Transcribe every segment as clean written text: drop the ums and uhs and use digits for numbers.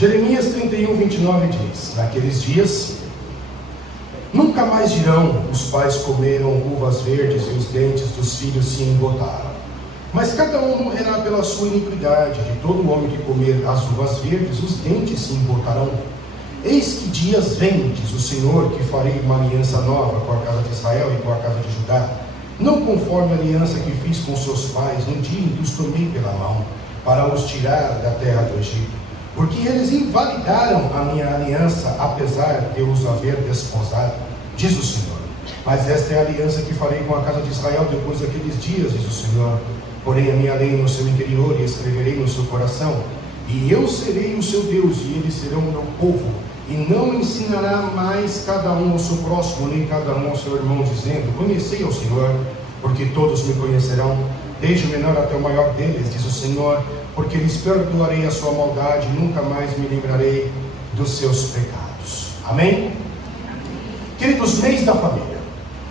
Jeremias 31, 29 diz: naqueles dias, nunca mais dirão: os pais comeram uvas verdes e os dentes dos filhos se embotaram. Mas cada um morrerá pela sua iniquidade. De todo homem que comer as uvas verdes, os dentes se embotarão. Eis que dias vêm, diz o Senhor, que farei uma aliança nova com a casa de Israel e com a casa de Judá, não conforme a aliança que fiz com seus pais no dia em que os tomei pela mão, para os tirar da terra do Egito. Porque eles invalidaram a minha aliança, apesar de eu os haver desposado, diz o Senhor. Mas esta é a aliança que farei com a casa de Israel depois daqueles dias, diz o Senhor. Porém a minha lei no seu interior e escreverei no seu coração, e eu serei o seu Deus, e eles serão o meu povo. E não ensinará mais cada um ao seu próximo, nem cada um ao seu irmão, dizendo: conhecei ao Senhor, porque todos me conhecerão, desde o menor até o maior deles, diz o Senhor, porque lhes perdoarei a sua maldade, nunca mais me lembrarei dos seus pecados. Amém? Queridos, mês da família.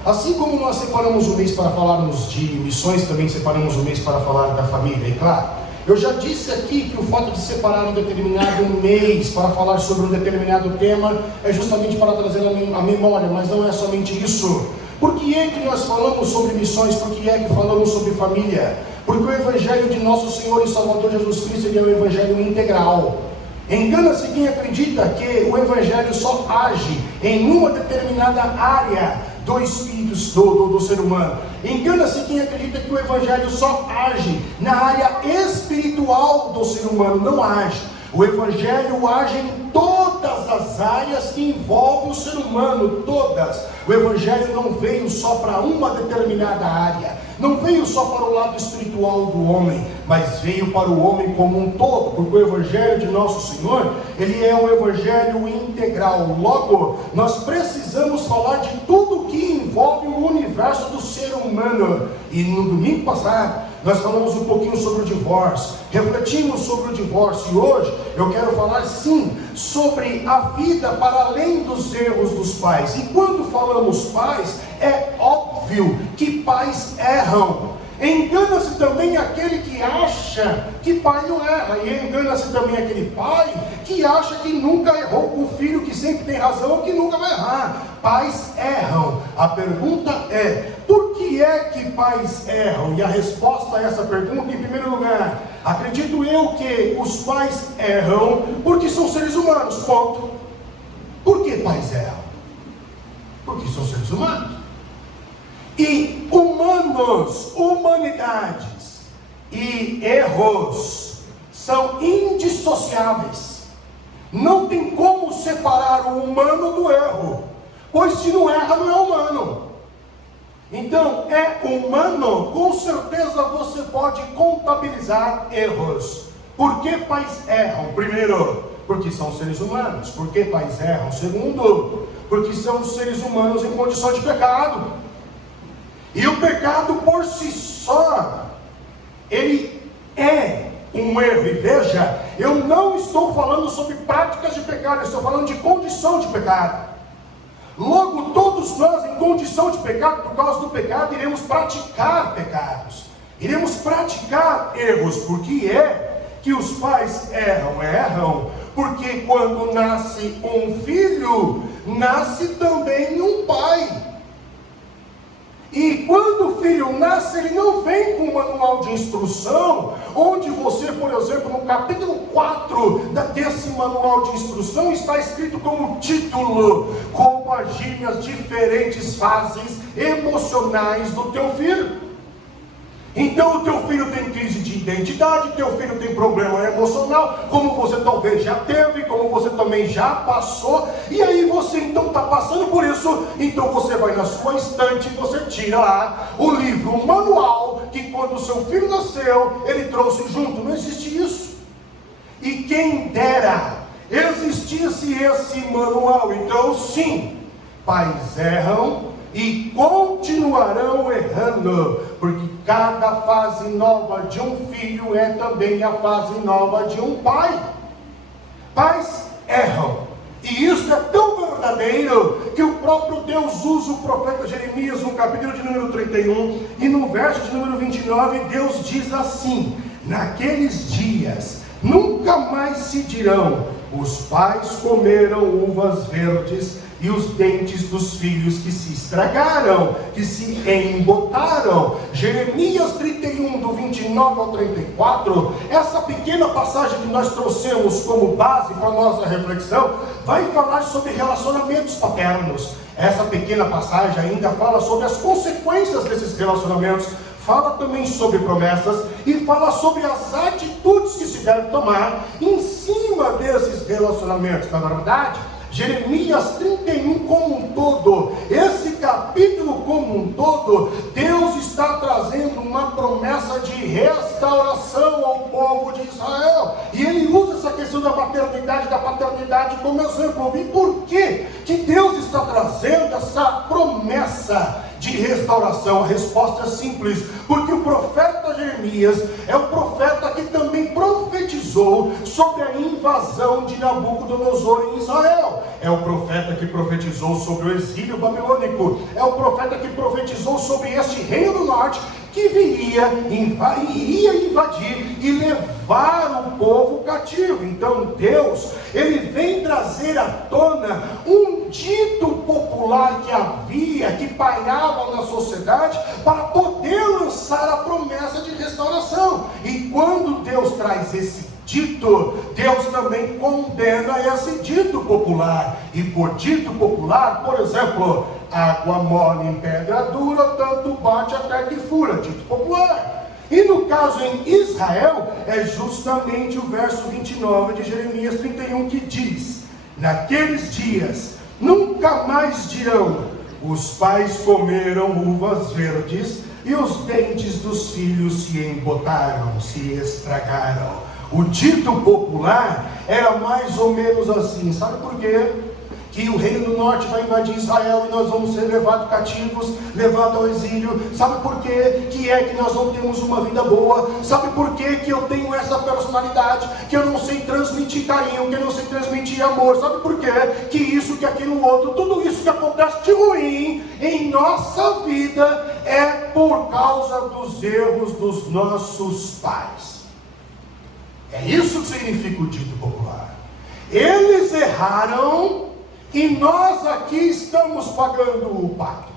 Assim como nós separamos um mês para falarmos de missões, também separamos um mês para falar da família. E claro, eu já disse aqui que o fato de separar um determinado mês para falar sobre um determinado tema é justamente para trazer a memória, mas não é somente isso. Por que é que nós falamos sobre missões? Por que é que falamos sobre família? Porque o Evangelho de nosso Senhor e Salvador Jesus Cristo, ele é um Evangelho integral. Engana-se quem acredita que o Evangelho só age em uma determinada área do espírito do ser humano. Engana-se quem acredita que o Evangelho só age na área espiritual do ser humano. Não age. O Evangelho age em todas as áreas que envolvem o ser humano, todas. O Evangelho não veio só para uma determinada área, não veio só para o lado espiritual do homem, mas veio para o homem como um todo, porque o Evangelho de nosso Senhor, ele é um Evangelho integral. Logo, nós precisamos falar de tudo que envolve o universo do ser humano. E no domingo passado, nós falamos um pouquinho sobre o divórcio, refletimos sobre o divórcio, e hoje eu quero falar sim sobre a vida para além dos erros dos pais. E quando falamos pais, é óbvio que pais erram. Engana-se também aquele que acha que pai não erra, e engana-se também aquele pai que acha que nunca errou com o filho, que sempre tem razão ou que nunca vai errar. Pais erram. A pergunta é: por que é que pais erram? E a resposta a essa pergunta, em primeiro lugar, acredito eu que os pais erram porque são seres humanos, ponto. Por que pais erram? Porque são seres humanos. E humanos, humanidades e erros são indissociáveis. Não tem como separar o humano do erro, pois se não erra, não é humano. Então, é humano, com certeza você pode contabilizar erros. Por que pais erram? Primeiro, porque são seres humanos. Por que pais erram? Segundo, porque são seres humanos em condição de pecado. E o pecado por si só, ele é um erro. E veja, eu não estou falando sobre práticas de pecado, eu estou falando de condição de pecado. Logo, todos nós em condição de pecado, por causa do pecado, iremos praticar pecados. Iremos praticar erros. Por que é que os pais erram? Erram porque quando nasce um filho, nasce também um pai. E quando o filho nasce, ele não vem com um manual de instrução, onde você, por exemplo, no capítulo 4 desse manual de instrução, está escrito como título: como agir nas diferentes fases emocionais do teu filho. Então o teu filho tem crise de identidade, teu filho tem problema emocional, como você talvez já teve, como você também já passou, e aí você então está passando por isso, então você vai na sua estante e você tira lá o livro, o manual, que quando o seu filho nasceu, ele trouxe junto. Não existe isso. E quem dera existisse esse manual. Então sim, pais erram e continuarão errando, porque cada fase nova de um filho é também a fase nova de um pai. Pais erram, e isso é tão verdadeiro que o próprio Deus usa o profeta Jeremias no capítulo de número 31 e no verso de número 29, Deus diz assim: naqueles dias nunca mais se dirão: os pais comeram uvas verdes e os dentes dos filhos que se estragaram, que se embotaram. Jeremias 31, do 29 ao 34, essa pequena passagem que nós trouxemos como base para a nossa reflexão, vai falar sobre relacionamentos paternos. Essa pequena passagem ainda fala sobre as consequências desses relacionamentos, fala também sobre promessas e fala sobre as atitudes que se deve tomar em cima desses relacionamentos. Na verdade, Jeremias 31 como um todo, esse capítulo como um todo, Deus está trazendo uma promessa de restauração ao povo de Israel. E ele usa essa questão da maternidade e da paternidade como exemplo. E por que Deus está trazendo essa promessa de restauração? A resposta é simples, porque o profeta Jeremias é o profeta que também profetizou sobre a invasão de Nabucodonosor em Israel, é o profeta que profetizou sobre o exílio babilônico, é o profeta que profetizou sobre este reino do norte que iria invadir e levar o povo cativo. Então Deus, ele vem trazer à tona um dito popular que havia, que pairava na sociedade, para poder lançar a promessa de restauração. E quando Deus traz esse dito, Deus também condena esse dito popular. E por dito popular, por exemplo, água mole em pedra dura, tanto bate até que fura, dito popular. E no caso em Israel, é justamente o verso 29 de Jeremias 31 que diz: naqueles dias nunca mais dirão, os pais comeram uvas verdes e os dentes dos filhos se embotaram, se estragaram. O dito popular era mais ou menos assim. Sabe por quê? Que o reino do norte vai invadir Israel e nós vamos ser levados cativos, levados ao exílio. Sabe por quê? Que é que nós não temos uma vida boa? Sabe por quê que eu tenho essa personalidade? Que eu não sei transmitir carinho, que eu não sei transmitir amor? Sabe por quê? Que isso, que aquilo, outro, tudo isso que acontece de ruim em nossa vida é por causa dos erros dos nossos pais. É isso que significa o dito popular. Eles erraram e nós aqui estamos pagando o pato.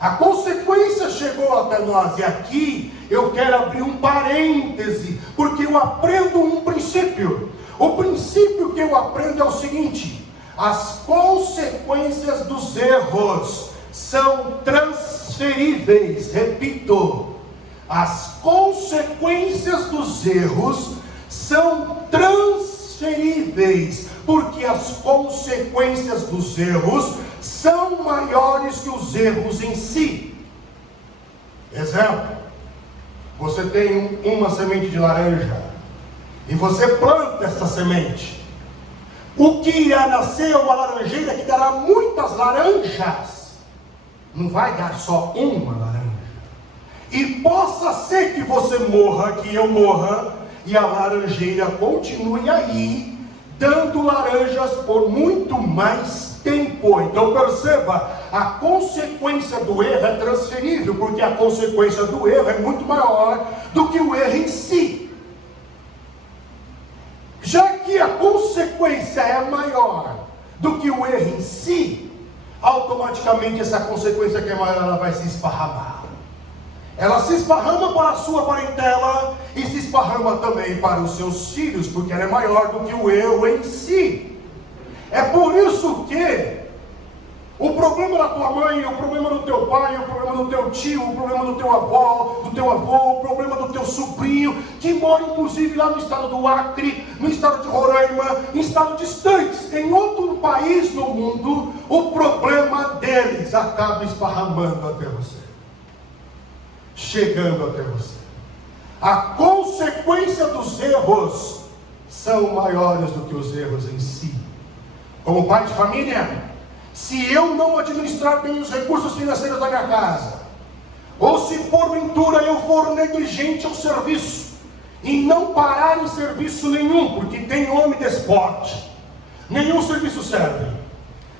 A consequência chegou até nós. E aqui eu quero abrir um parêntese, porque eu aprendo um princípio. O princípio que eu aprendo é o seguinte: as consequências dos erros são transferíveis. Repito, as consequências dos erros são transferíveis, porque as consequências dos erros são maiores que os erros em si. Exemplo: você tem uma semente de laranja e você planta essa semente. O que irá nascer é uma laranjeira que dará muitas laranjas, não vai dar só uma laranja. E possa ser que você morra, que eu morra, e a laranjeira continue aí, dando laranjas por muito mais tempo. Então perceba, a consequência do erro é transferível, porque a consequência do erro é muito maior do que o erro em si. Já que a consequência é maior do que o erro em si, automaticamente essa consequência que é maior, ela vai se esparramar. Ela se esparrama para a sua parentela e se esparrama também para os seus filhos, porque ela é maior do que o erro em si. É por isso que o problema da tua mãe, o problema do teu pai, o problema do teu tio, o problema do teu avô, o problema do teu sobrinho, que mora inclusive lá no estado do Acre, no estado de Roraima, em estados distantes, em outro país no mundo, o problema deles acaba esparramando até você, chegando até você. A consequência dos erros são maiores do que os erros em si. Como pai de família, se eu não administrar bem os recursos financeiros da minha casa, ou se porventura eu for negligente ao serviço, e não parar em serviço nenhum, porque tem homem de esporte, nenhum serviço serve,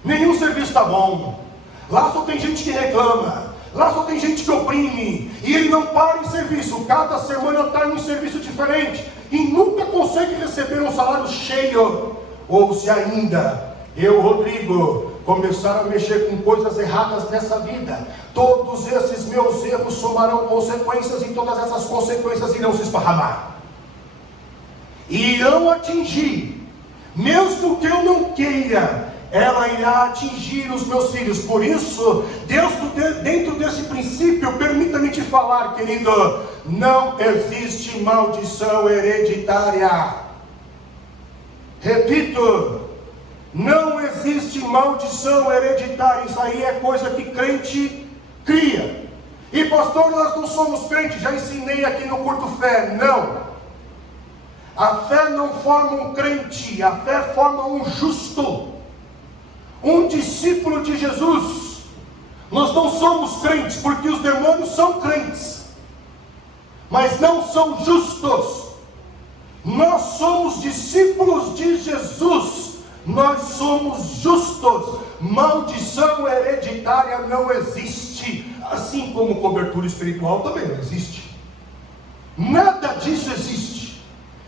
nenhum serviço está bom, lá só tem gente que reclama, lá só tem gente que oprime, e ele não para em serviço, cada semana está em um serviço diferente, e nunca consegue receber um salário cheio. ou se ainda eu, Rodrigo, começar a mexer com coisas erradas nessa vida, todos esses meus erros somarão consequências e todas essas consequências irão se esparramar. Irão atingir, mesmo que eu não queira, ela irá atingir os meus filhos. Por isso, Deus, dentro desse princípio, permita-me te falar, querido, não existe maldição hereditária. Repito, não existe maldição hereditária. Isso aí é coisa que crente cria. E pastor, nós não somos crentes, já ensinei aqui no Curto Fé. Não. A fé não forma um crente, a fé forma um justo, um discípulo de Jesus. Nós não somos crentes, porque os demônios são crentes, mas não são justos. Nós somos discípulos de Jesus, nós somos justos. Maldição hereditária não existe, assim como cobertura espiritual também não existe. Nada disso existe.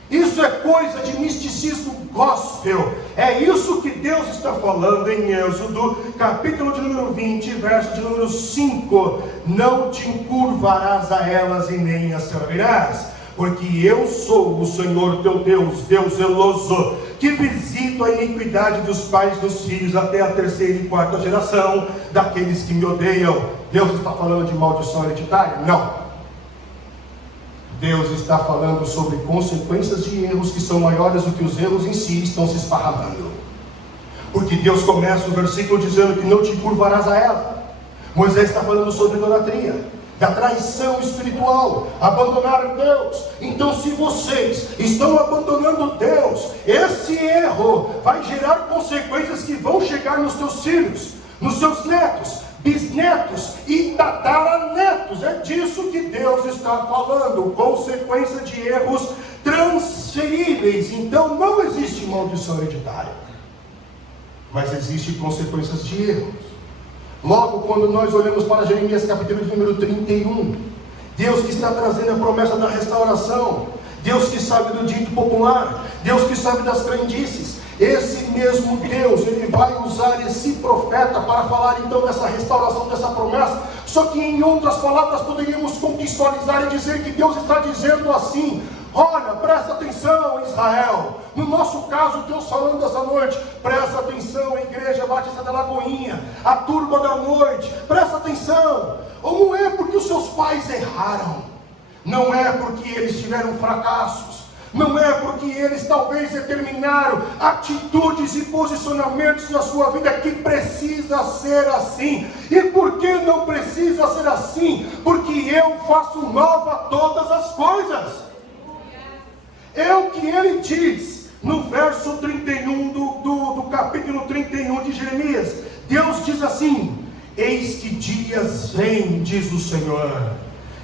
Isso é coisa de misticismo gospel. É isso que Deus está falando em Êxodo, capítulo de número 20, verso de número 5. Não te encurvarás a elas e nem as servirás, porque eu sou o Senhor teu Deus, Deus zeloso, que visito a iniquidade dos pais dos filhos até a terceira e quarta geração daqueles que me odeiam. Deus está falando de maldição hereditária? Não. Deus está falando sobre consequências de erros que são maiores do que os erros em si estão se esparramando. Porque Deus começa o versículo dizendo que não te curvarás a ela. Moisés está falando sobre idolatria, da traição espiritual, abandonar Deus. Então, se vocês estão abandonando Deus, esse erro vai gerar consequências que vão chegar nos teus filhos, nos seus netos, bisnetos e tataranetos. É disso que Deus está falando, consequência de erros transferíveis. Então não existe maldição hereditária, mas existem consequências de erros. Logo, quando nós olhamos para Jeremias capítulo de número 31, Deus que está trazendo a promessa da restauração, Deus que sabe do dito popular, Deus que sabe das crendices, esse mesmo Deus, Ele vai usar esse profeta para falar então dessa restauração, dessa promessa. Só que em outras palavras poderíamos contextualizar e dizer que Deus está dizendo assim: olha, presta atenção, Israel. No nosso caso, Deus falando essa noite, presta atenção, Igreja Batista da Lagoinha, a turma da noite, presta atenção. Ou não é porque os seus pais erraram, não é porque eles tiveram fracassos, não é porque eles talvez determinaram atitudes e posicionamentos na sua vida que precisa ser assim. E por que não precisa ser assim? Porque eu faço nova todas as coisas. É o que ele diz no verso 31 do capítulo 31 de Jeremias. Deus diz assim: eis que dias vêm, diz o Senhor,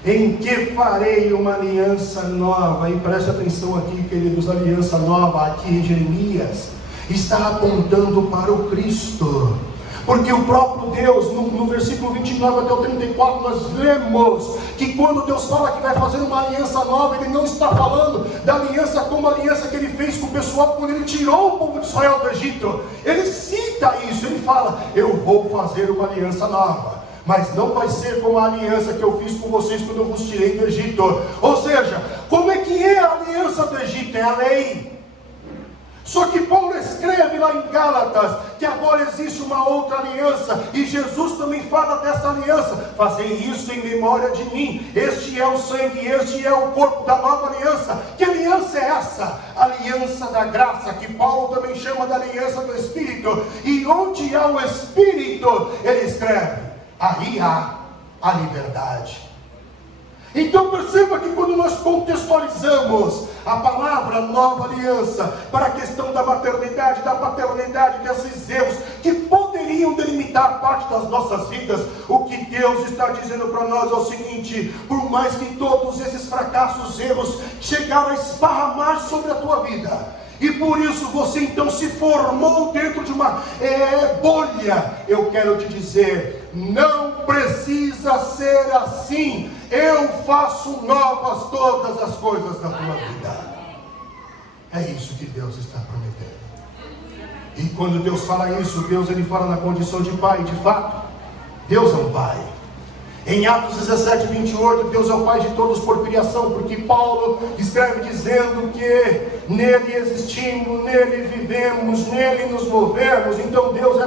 em que farei uma aliança nova. E preste atenção aqui, queridos, aliança nova aqui em Jeremias está apontando para o Cristo, porque o próprio Deus, no versículo 29 até o 34, nós lemos que quando Deus fala que vai fazer uma aliança nova, Ele não está falando da aliança como a aliança que Ele fez com o pessoal quando Ele tirou o povo de Israel do Egito. Ele cita isso, Ele fala: eu vou fazer uma aliança nova, mas não vai ser como a aliança que eu fiz com vocês quando eu vos tirei do Egito. Ou seja, como é que é a aliança do Egito? É a lei. Só que Paulo escreve lá em Gálatas que agora existe uma outra aliança, e Jesus também fala dessa aliança: fazei isso em memória de mim. Este é o sangue, este é o corpo da nova aliança. Que aliança é essa? A aliança da graça, que Paulo também chama da aliança do Espírito. E onde há o Espírito, ele escreve, aí há a liberdade. Então perceba que quando nós contextualizamos a palavra nova aliança para a questão da maternidade, da paternidade, desses erros que poderiam delimitar parte das nossas vidas, o que Deus está dizendo para nós é o seguinte: por mais que todos esses fracassos, erros chegaram a esparramar sobre a tua vida, e por isso você então se formou dentro de uma bolha, eu quero te dizer, não precisa ser assim. Eu faço novas todas as coisas da tua vida. É isso que Deus está prometendo. E quando Deus fala isso, Deus ele fala na condição de pai. De fato, Deus é um pai. Em Atos 17, 28, Deus é o pai de todos por criação, porque Paulo escreve dizendo que nele existimos, nele vivemos, nele nos movemos. Então Deus é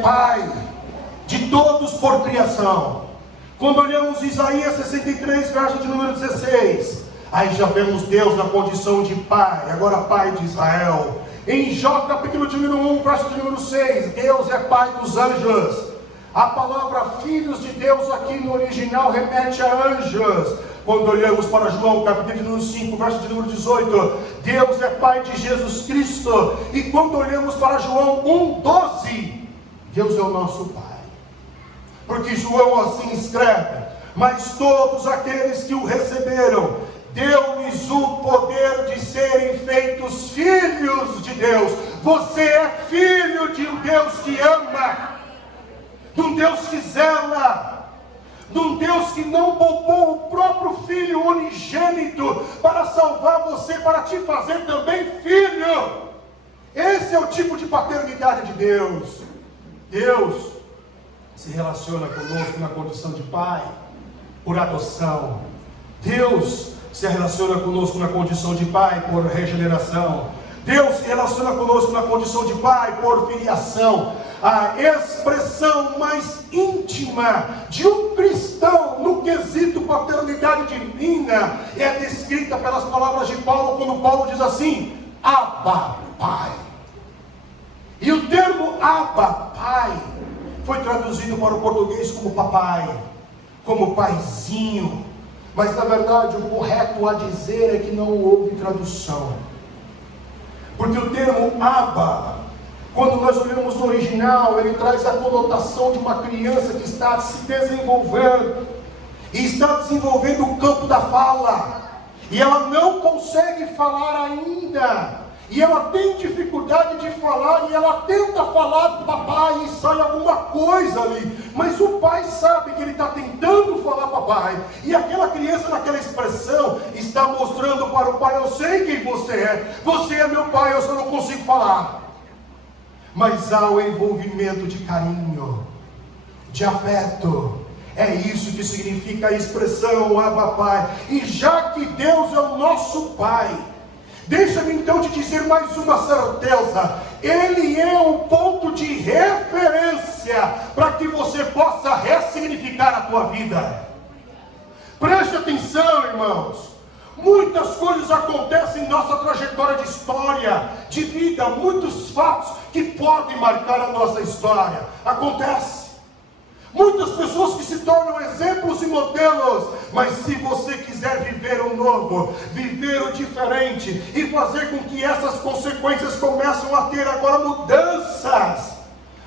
pai de todos por criação. Quando olhamos Isaías 63, verso de número 16, aí já vemos Deus na condição de pai, agora pai de Israel. Em Jó capítulo de número 1, verso de número 6, Deus é pai dos anjos. A palavra filhos de Deus aqui no original remete a anjos. Quando olhamos para João capítulo de número 5, verso de número 18, Deus é pai de Jesus Cristo. E quando olhamos para João 1,12, Deus é o nosso pai. Porque João assim escreve: mas todos aqueles que o receberam, deu-lhes o poder de serem feitos filhos de Deus. Você é filho de um Deus que ama, de um Deus que zela, de um Deus que não poupou o próprio Filho unigênito para salvar você, para te fazer também filho. Esse é o tipo de paternidade de Deus. Deus se relaciona conosco na condição de pai, por adoção. Deus se relaciona conosco na condição de pai, por regeneração. Deus se relaciona conosco na condição de pai, por filiação. A expressão mais íntima de um cristão no quesito paternidade divina é descrita pelas palavras de Paulo, quando Paulo diz assim: Abba, Pai. E o termo Abba, Pai, foi traduzido para o português como papai, como paizinho. Mas na verdade o correto a dizer é que não houve tradução. Porque o termo Abba, quando nós olhamos no original, ele traz a conotação de uma criança que está se desenvolvendo, e está desenvolvendo o campo da fala, e ela não consegue falar ainda, e ela tem dificuldade de falar, e ela tenta falar do papai, e sai alguma coisa ali, mas o pai sabe que ele está tentando falar papai, e aquela criança naquela expressão está mostrando para o pai: eu sei quem você é meu pai, eu só não consigo falar. Mas há o envolvimento de carinho, de afeto. É isso que significa a expressão Abba Pai. E já que Deus é o nosso pai, deixa-me então te dizer mais uma certeza: Ele é o ponto de referência para que você possa ressignificar a tua vida. Preste atenção, irmãos. Muitas coisas acontecem em nossa trajetória de história, de vida, muitos fatos que podem marcar a nossa história. Acontece. Muitas pessoas que se tornam exemplos e modelos, mas se você quiser viver o novo, viver o diferente e fazer com que essas consequências comecem a ter agora mudanças,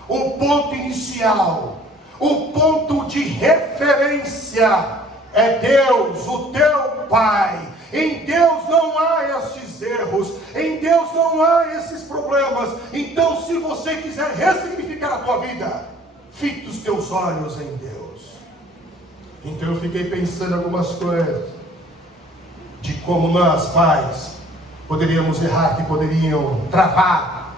o ponto inicial, o ponto de referência é Deus, o teu Pai. Em Deus não há estes erros, em Deus não há esses problemas. Então, se você quiser ressignificar a tua vida, fique os teus olhos em Deus. Então eu fiquei pensando em algumas coisas, de como nós, pais, poderíamos errar, que poderiam travar,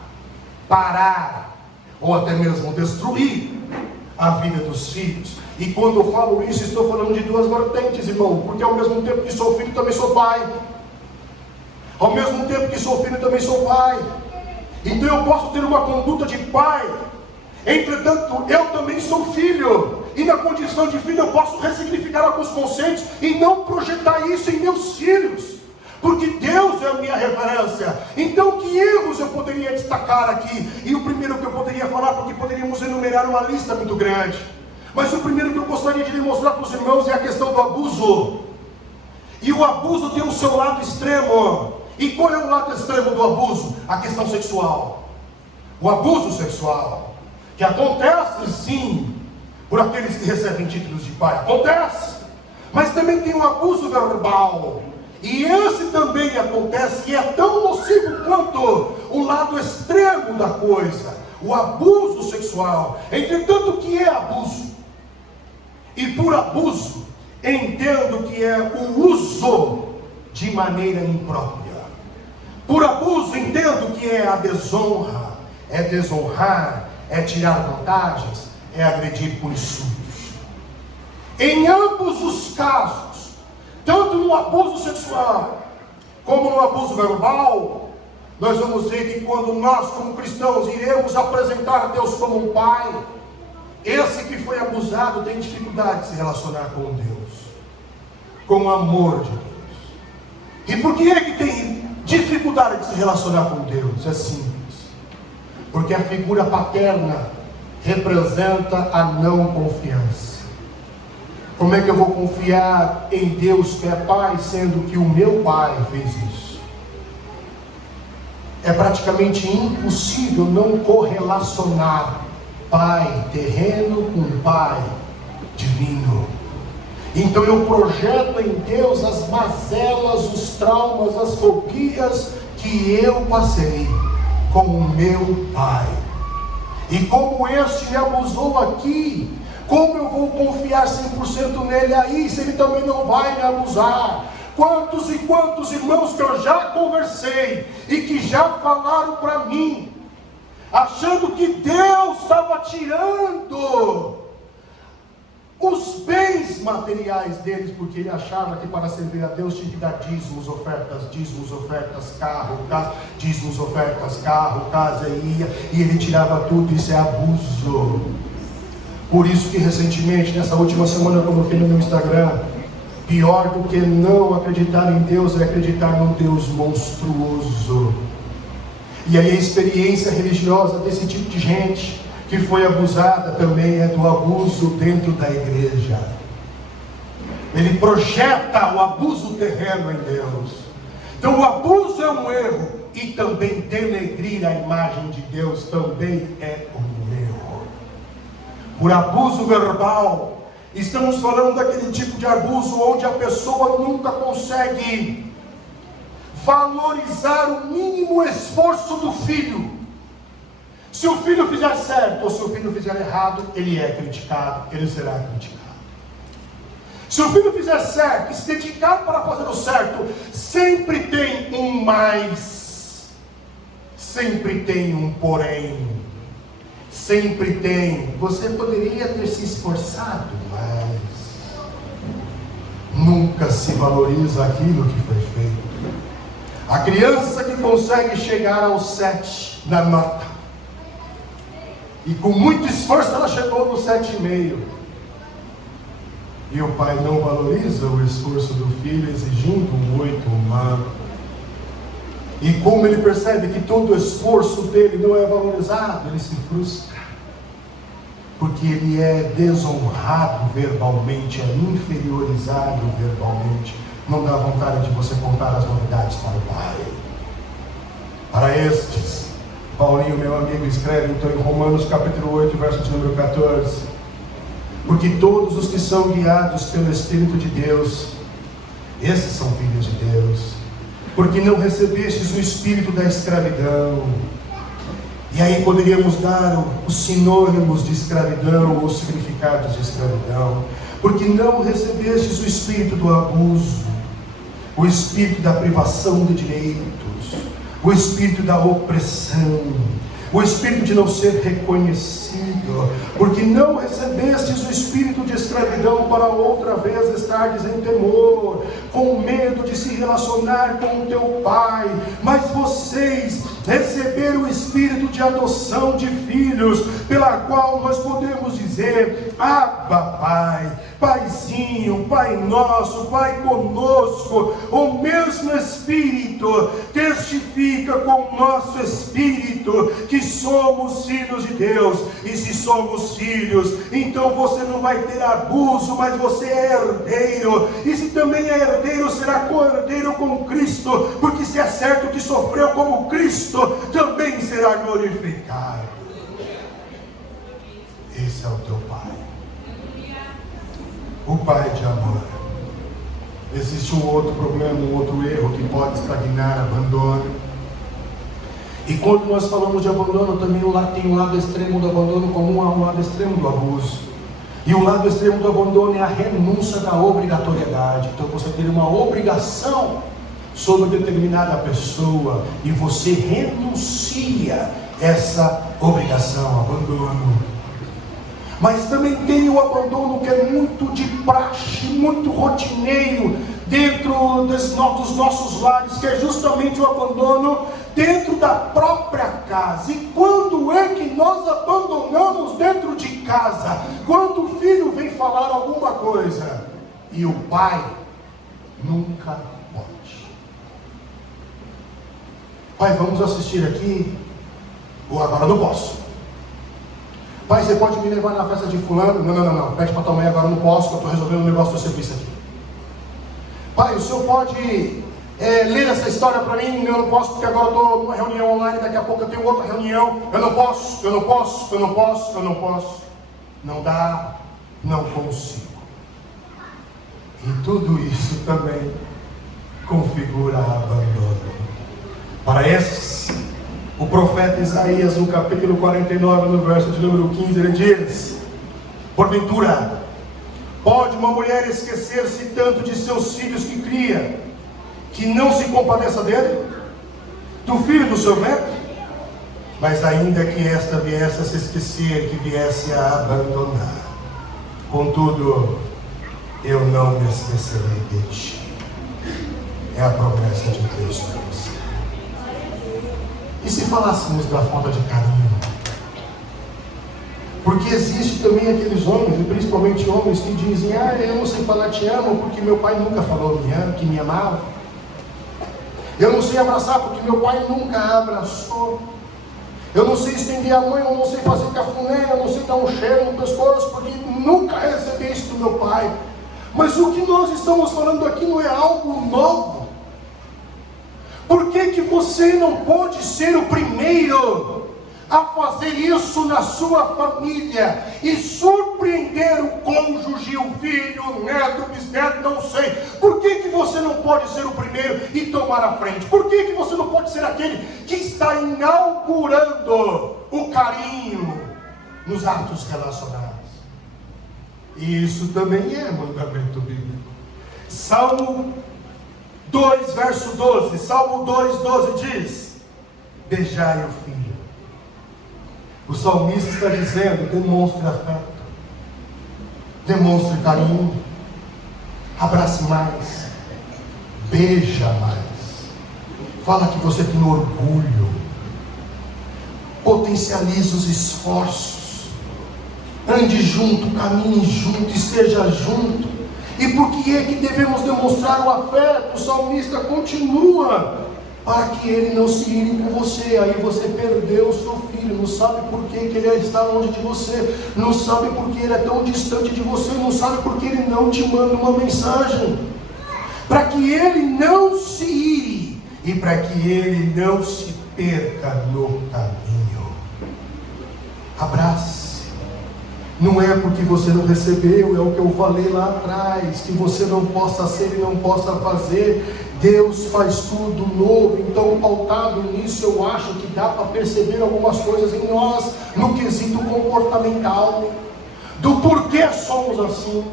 parar, ou até mesmo destruir a vida dos filhos. E quando eu falo isso, estou falando de duas vertentes, irmão, porque ao mesmo tempo que sou filho, também sou pai. Ao mesmo tempo que sou filho, também sou pai. Então eu posso ter uma conduta de pai, entretanto eu também sou filho, e na condição de filho eu posso ressignificar alguns conceitos e não projetar isso em meus filhos, porque Deus é a minha referência. Então que erros eu poderia destacar aqui? E o primeiro que eu poderia falar, porque poderíamos enumerar uma lista muito grande, mas o primeiro que eu gostaria de demonstrar para os irmãos é a questão do abuso. E o abuso tem o seu lado extremo. E qual é o lado extremo do abuso? A questão sexual. O abuso sexual, que acontece sim por aqueles que recebem títulos de pai, acontece. Mas também tem o abuso verbal, e esse também acontece, e é tão nocivo quanto o lado extremo da coisa, o abuso sexual. Entretanto, o que é abuso? E por abuso, entendo que é o uso de maneira imprópria. Por abuso, entendo que é a desonra, é desonrar, é tirar vantagens, é agredir por insultos. Em ambos os casos, tanto no abuso sexual, como no abuso verbal, nós vamos ver que quando nós, como cristãos, iremos apresentar a Deus como um Pai, esse que foi abusado tem dificuldade de se relacionar com Deus, com o amor de Deus. E por que é que tem dificuldade de se relacionar com Deus? É simples. Porque a figura paterna representa a não confiança. Como é que eu vou confiar em Deus que é Pai, sendo que o meu pai fez isso? É praticamente impossível não correlacionar pai terreno com pai divino. Então eu projeto em Deus as mazelas, os traumas, as fobias que eu passei com o meu pai. E como este me abusou aqui, como eu vou confiar 100% nele aí, se ele também não vai me abusar? Quantos e quantos irmãos que eu já conversei e que já falaram para mim, achando que Deus estava tirando os bens materiais deles, porque ele achava que para servir a Deus tinha que dar dízimos, ofertas, carro, casa, dízimos, ofertas, carro, casa, e ele tirava tudo. Isso é abuso. Por isso que recentemente, nessa última semana, eu coloquei no meu Instagram: pior do que não acreditar em Deus é acreditar num Deus monstruoso. E aí a experiência religiosa desse tipo de gente que foi abusada também é do abuso dentro da igreja. Ele projeta o abuso terreno em Deus. Então o abuso é um erro, e também denegrir a imagem de Deus também é um erro. Por abuso verbal, estamos falando daquele tipo de abuso onde a pessoa nunca consegue valorizar o mínimo esforço do filho. Se o filho fizer certo ou se o filho fizer errado, ele é criticado, ele será criticado. Se o filho fizer certo e se dedicar para fazer o certo, sempre tem um mais, sempre tem um porém, sempre tem: você poderia ter se esforçado mais. Nunca se valoriza aquilo que foi feito. A criança que consegue chegar aos 7 na nota, e com muito esforço ela chegou no 7,5, e o pai não valoriza o esforço do filho, exigindo um 8, um 9. E como ele percebe que todo o esforço dele não é valorizado, ele se frustra, porque ele é desonrado verbalmente, é inferiorizado verbalmente. Não dá vontade de você contar as novidades para o pai. Para estes, Paulinho, meu amigo, escreve então em Romanos capítulo 8, verso de número 14: porque todos os que são guiados pelo Espírito de Deus, esses são filhos de Deus. Porque não recebestes o espírito da escravidão. E aí poderíamos dar os sinônimos de escravidão ou os significados de escravidão. Porque não recebestes o espírito do abuso, o espírito da privação de direitos, o espírito da opressão, o espírito de não ser reconhecido, porque não recebestes o espírito de escravidão para outra vez estardes em temor, com medo de se relacionar com o teu pai, mas vocês receberam o espírito de adoção de filhos, pela qual nós podemos dizer: Abba, Pai, Paizinho, Pai nosso, Pai conosco. O mesmo Espírito testifica com o nosso espírito que somos filhos de Deus. E se somos filhos, então você não vai ter abuso, mas você é herdeiro. E se também é herdeiro, será co-herdeiro com Cristo, porque se é certo que sofreu como Cristo, também será glorificado. Esse é o teu Pai, o Pai de amor. Existe um outro problema, um outro erro que pode estagnar: abandono. E quando nós falamos de abandono, também tem um lado extremo do abandono comum ao lado extremo do abuso. E o lado extremo do abandono é a renúncia da obrigatoriedade. Então você tem uma obrigação sobre determinada pessoa e você renuncia essa obrigação, abandono. Mas também tem o abandono que é muito de praxe, muito rotineiro dentro dos nossos lares, que é justamente o abandono dentro da própria casa. E quando é que nós abandonamos dentro de casa? Quando o filho vem falar alguma coisa e o pai nunca pode. Pai, vamos assistir aqui, ou agora não posso. Pai, você pode me levar na festa de fulano? Não, pede para tua mãe, agora não posso, que eu estou resolvendo um negócio do serviço aqui. Pai, o senhor pode ler essa história para mim? Eu não posso, porque agora eu estou numa reunião online, daqui a pouco eu tenho outra reunião. Eu não posso. Não dá, não consigo. E tudo isso também configura abandono. Para esses, o profeta Isaías, no capítulo 49, no verso de número 15, ele diz: porventura, pode uma mulher esquecer-se tanto de seus filhos que cria, que não se compadeça dele, do filho do seu ventre? Mas ainda que esta viesse a se esquecer, que viesse a abandonar, contudo, eu não me esquecerei de ti. É a promessa de Deus para você. E se falássemos da falta de carinho? Porque existe também aqueles homens, e principalmente homens, que dizem: eu não sei falar te amo, porque meu pai nunca falou que me amava. Eu não sei abraçar, porque meu pai nunca abraçou. Eu não sei estender a mão, eu não sei fazer cafuné, eu não sei dar um cheiro no pescoço, porque nunca recebi isso do meu pai. Mas o que nós estamos falando aqui não é algo novo. Por que você não pode ser o primeiro a fazer isso na sua família e surpreender o cônjuge, o filho, o neto, o bisneto, não sei? Por que você não pode ser o primeiro e tomar a frente? Por que você não pode ser aquele que está inaugurando o carinho nos atos relacionados? E isso também é mandamento bíblico. Salmo 2, verso 12. Salmo 2, 12 diz: beijai o filho. O salmista está dizendo: demonstre afeto, demonstre carinho, abrace mais, beija mais, fala que você tem orgulho, potencialize os esforços, ande junto, caminhe junto, esteja junto. E por que é que devemos demonstrar o afeto? O salmista continua: para que ele não se ire com você. Aí você perdeu o seu filho, não sabe por que ele está longe de você, não sabe por que ele é tão distante de você, não sabe por que ele não te manda uma mensagem. Para que ele não se ire e para que ele não se perca no caminho. Abrace. Não é porque você não recebeu, é o que eu falei lá atrás, que você não possa ser e não possa fazer. Deus faz tudo novo. Então, pautado nisso, eu acho que dá para perceber algumas coisas em nós, no quesito comportamental, do porquê somos assim.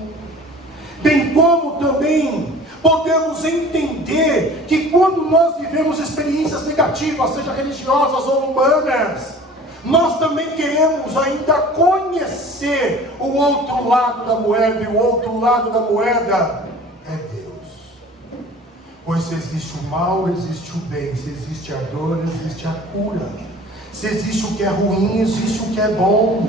Bem como também podemos entender que quando nós vivemos experiências negativas, seja religiosas ou humanas, nós também queremos ainda conhecer o outro lado da moeda, e o outro lado da moeda é Deus. Pois se existe o mal, existe o bem. Se existe a dor, existe a cura. Se existe o que é ruim, existe o que é bom.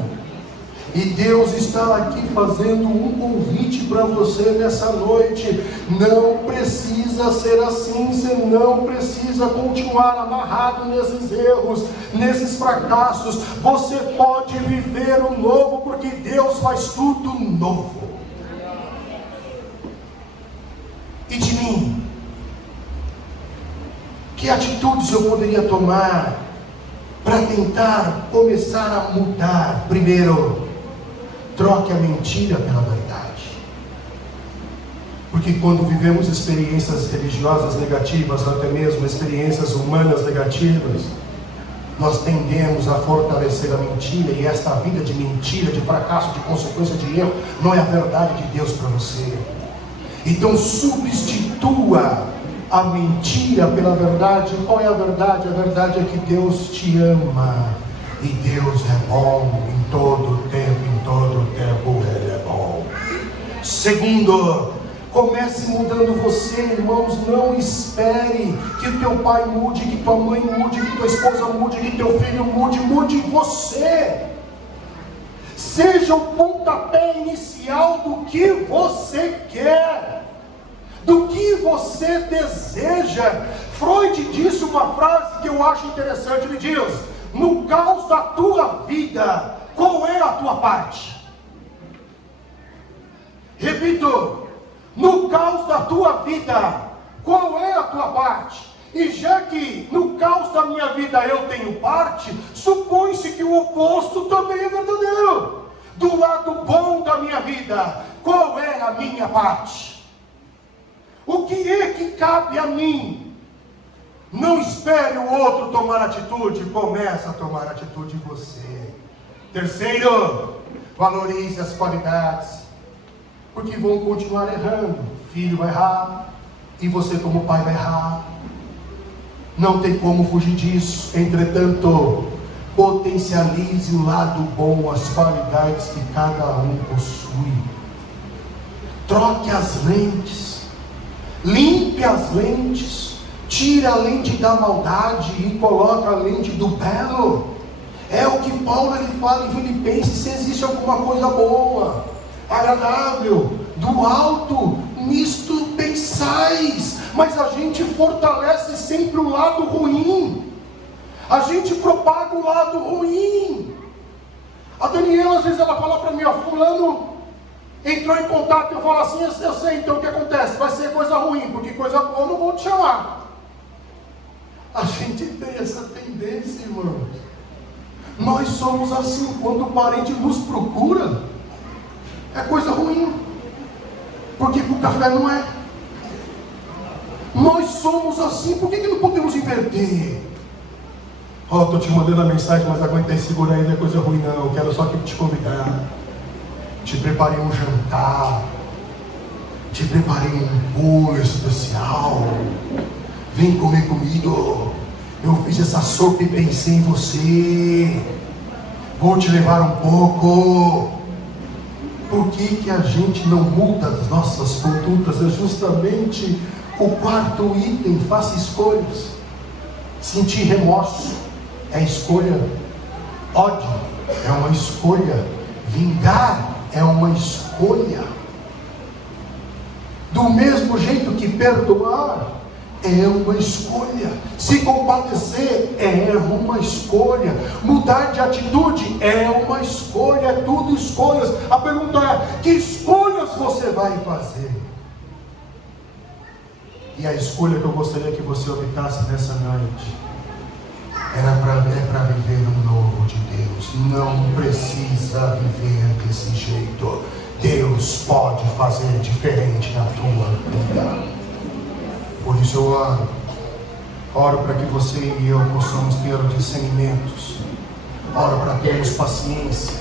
E Deus está aqui fazendo um convite para você nessa noite. Não precisa ser assim, você não precisa continuar amarrado nesses erros, nesses fracassos. Você pode viver o novo, porque Deus faz tudo novo. E de mim, que atitudes eu poderia tomar para tentar começar a mudar? Primeiro, troque a mentira pela verdade. Porque quando vivemos experiências religiosas negativas, até mesmo experiências humanas negativas, nós tendemos a fortalecer a mentira. E esta vida de mentira, de fracasso, de consequência de erro, não é a verdade de Deus para você. Então substitua a mentira pela verdade. Qual é a verdade? A verdade é que Deus te ama. E Deus é bom em todo tempo Ele é bom. Segundo, comece mudando você, irmãos. Não espere que o teu pai mude, que tua mãe mude, que tua esposa mude, que teu filho mude. Mude você. Seja o pontapé inicial do que você quer, do que você deseja. Freud disse uma frase que eu acho interessante. Ele diz: no caos da tua vida, qual é a tua parte? Repito, no caos da tua vida, qual é a tua parte? E já que no caos da minha vida eu tenho parte, supõe-se que o oposto também é verdadeiro. Do lado bom da minha vida, qual é a minha parte? O que é que cabe a mim? Não espere o outro tomar atitude, comece a tomar atitude você. Terceiro, valorize as qualidades, porque vão continuar errando. O filho vai errar, e você como pai vai errar. Não tem como fugir disso. Entretanto, potencialize o lado bom, as qualidades que cada um possui. Troque as lentes, limpe as lentes, tire a lente da maldade e coloque a lente do belo. É o que Paulo ele fala em Filipenses: se existe alguma coisa boa, agradável, do alto, nisto pensais. Mas a gente fortalece sempre o lado ruim. A gente propaga o lado ruim. A Daniela, às vezes, ela fala para mim: ó, fulano entrou em contato. Eu falo assim: eu sei, então o que acontece? Vai ser coisa ruim, porque coisa boa eu não vou te chamar. A gente tem essa tendência, irmãos. Nós somos assim. Quando o parente nos procura, é coisa ruim, porque para o café não é. Nós somos assim. Por que não podemos inverter? Ó, estou te mandando a mensagem, mas aguenta aí, segura aí, não é coisa ruim não. Eu quero só que te convidar. Te preparei um jantar, te preparei um bolo especial. Vem comer comigo. Eu fiz essa sopa e pensei em você. Vou te levar um pouco. Por que a gente não muda as nossas condutas? É justamente o quarto item: faça escolhas. Sentir remorso é escolha. Ódio é uma escolha. Vingar é uma escolha. Do mesmo jeito que perdoar é uma escolha. Se compadecer é uma escolha. Mudar de atitude é uma escolha. É tudo escolhas. A pergunta é: que escolhas você vai fazer? E a escolha que eu gostaria que você optasse nessa noite é para viver o novo de Deus. Não precisa viver desse jeito. Deus pode fazer diferente na tua vida. Por isso eu oro para que você e eu possamos ter discernimentos. Oro para termos paciência.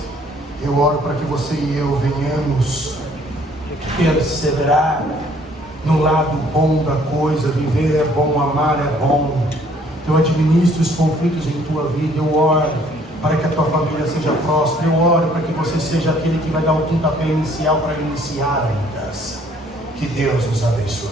Eu oro para que você e eu venhamos perseverar no lado bom da coisa. Viver é bom, amar é bom. Eu administro os conflitos em tua vida. Eu oro para que a tua família seja próspera. Eu oro para que você seja aquele que vai dar o pontapé inicial para iniciar a mudança. Que Deus nos abençoe.